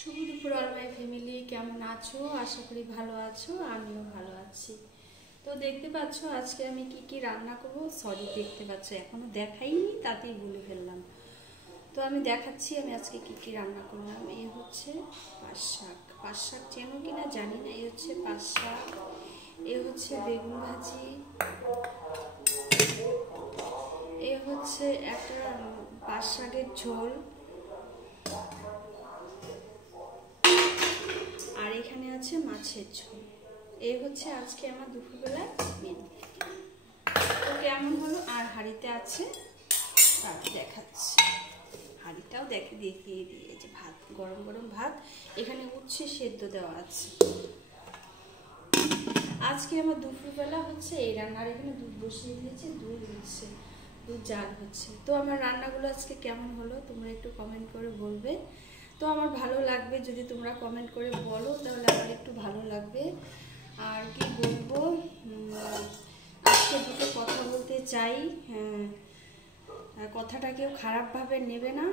শুভ দুপুর all my family, কেমন আছো? আশা করি ভালো আছো, আমিও ভালো আছি। তো দেখতে পাচ্ছ আজকে আমি কি কি রান্না করব। সরি, দেখতে পাচ্ছ এখনো দেখাইনি, তাতেই বলে ফেললাম। তো আমি দেখাচ্ছি আমি আজকে কি কি রান্না করলাম। এই হচ্ছে পাঁচ শাক। পাঁচ শাক চেনো কিনা জানি না। এই হচ্ছে পাঁচ শাক, এ হচ্ছে বেগুন ভাজি, এ হচ্ছে একটা পাঁচ শাকের ঝোল, আর এখানে আছে মাছের ঝোল। এই হচ্ছে আজকে আমার দুপুরবেলা মেনু। তো কেমন হলো? আর হাঁড়িতে আছে, দেখাচ্ছি। হাঁড়িটাও দেখিয়ে দিয়ে যে ভাত, গরম গরম ভাত, এখানে উচ্ছে সেদ্ধ দেওয়া আছে। আজকে আমার দুপুরবেলা হচ্ছে এই রান্নার, এখানে দুধ বসিয়ে দিয়েছি, দুধ হচ্ছে, দুধ জাল হচ্ছে। তো আমার রান্নাগুলো আজকে কেমন হলো তোমরা একটু কমেন্ট করে বলবে। তো আমার ভালো লাগবে যদি তোমরা কমেন্ট করে বলো, তাহলে আমার একটু ভালো লাগবে। আর কি বলবো, আজকে দুটো কথা বলতে চাই। কথাটা কেউ খারাপভাবে নেবে না।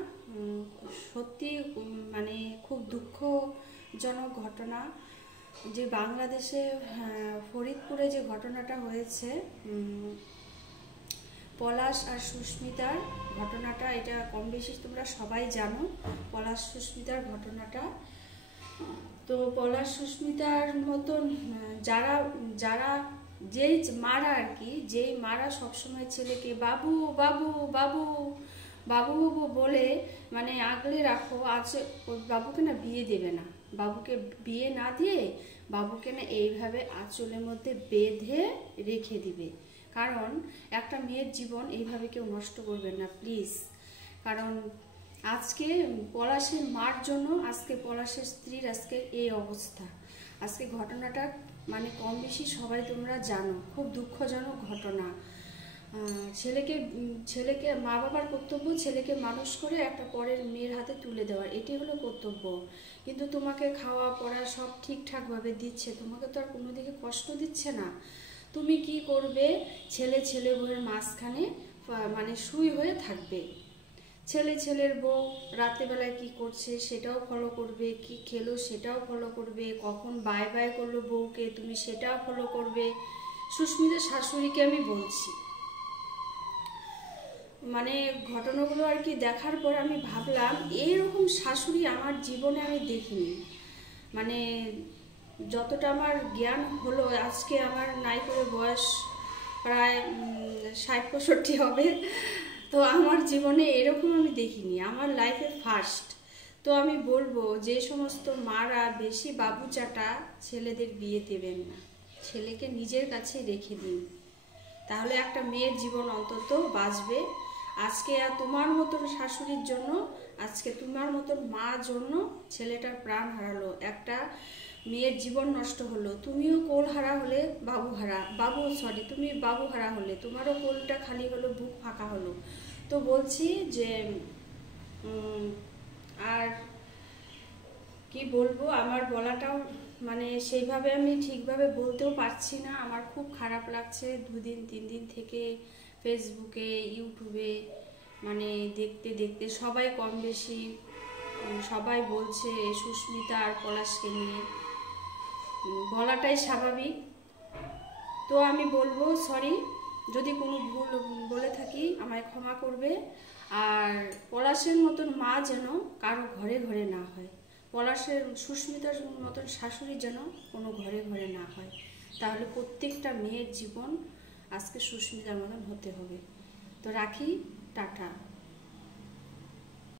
সত্যি মানে খুব দুঃখজনক ঘটনা যে বাংলাদেশে ফরিদপুরে যে ঘটনাটা হয়েছে, পলাশ আর সুস্মিতার ঘটনাটা, এটা কম বেশি তোমরা সবাই জানো পলাশ সুস্মিতার ঘটনাটা। তো পলাশ সুস্মিতার মতন যারা যারা যেই মারা আর কি, যেই মারা সবসময় ছেলেকে বাবু বাবু বাবু বাবু বাবু বলে মানে আগলে রাখো, আজ বাবুকে না বিয়ে দেবে না, বাবুকে বিয়ে না দিয়ে বাবুকে না এইভাবে আঁচলের মধ্যে বেঁধে রেখে দিবে। কারণ একটা মেয়ের জীবন এইভাবে কেউ নষ্ট করবেন না প্লিজ। কারণ আজকে পলাশের মার জন্য আজকে পলাশের স্ত্রীর আজকে এই অবস্থা। আজকে ঘটনাটা মানে কম বেশি সবাই তোমরা জানো, খুব দুঃখজনক ঘটনা। ছেলেকে মা বাবার কর্তব্য ছেলেকে মানুষ করে একটা পরের মেয়ের হাতে তুলে দেওয়ার, এটি হলো কর্তব্য। কিন্তু তোমাকে খাওয়া পড়া সব ঠিকঠাকভাবে দিচ্ছে, তোমাকে তো আর কোনো দিকে কষ্ট দিচ্ছে না। তুমি কি করবে? ছেলে বউয়ের মাঝখানে মানে সুই হয়ে থাকবে। ছেলের বউ রাত্রেবেলায় কি করছে সেটাও ফলো করবে, কি খেলো সেটাও ফলো করবে, কখন বাই করলো বউকে তুমি সেটাও ফলো করবে। সুস্মিতার শাশুড়িকে আমি বলছি, মানে ঘটনাগুলো আর কি দেখার পর আমি ভাবলাম এইরকম শাশুড়ি আমার জীবনে আমি দেখিনি। মানে যতটা আমার জ্ঞান হলো, আজকে আমার নাই করে বয়স প্রায় 60-65 হবে। তো আমার জীবনে এরকম আমি দেখিনি, আমার লাইফে ফার্স্ট। তো আমি বলবো যে সমস্ত মারা বেশি বাবুচাটা ছেলেদের বিয়ে দেবেন না, ছেলেকে নিজের কাছে রেখে দিন, তাহলে একটা মেয়ের জীবন অন্তত বাঁচবে। আজকে আর তোমার মতন শাশুড়ির জন্য, আজকে তোমার মতন মা জন্য ছেলেটার প্রাণ হারালো, একটা মেয়ের জীবন নষ্ট হলো। তুমিও কোল হারা হলে, তুমি বাবু হারা হলে, তোমারও কোলটা খালি হলো, বুক ফাঁকা হলো। তো বলছি যে আর কি বলবো, আমার বলাটাও মানে সেইভাবে আমি ঠিকভাবে বলতেও পারছি না। আমার খুব খারাপ লাগছে। 2-3 দিন থেকে ফেসবুকে ইউটিউবে মানে দেখতে সবাই কম বেশি সবাই বলছে সুস্মিতা আর পলাশকে নিয়ে, বলাটাই স্বাভাবিক। তো আমি বলবো সরি, যদি কোনো ভুল বলে থাকি আমায় ক্ষমা করবে। আর পলাশের মতন মা যেন কারো ঘরে ঘরে না হয়, পলাশের সুস্মিতার মতন শাশুড়ি যেন কোনো ঘরে ঘরে না হয়, তাহলে প্রত্যেকটা মেয়ের জীবন আজকে সুস্মিতার মতন হতে হবে। তো রাখি, টাটা।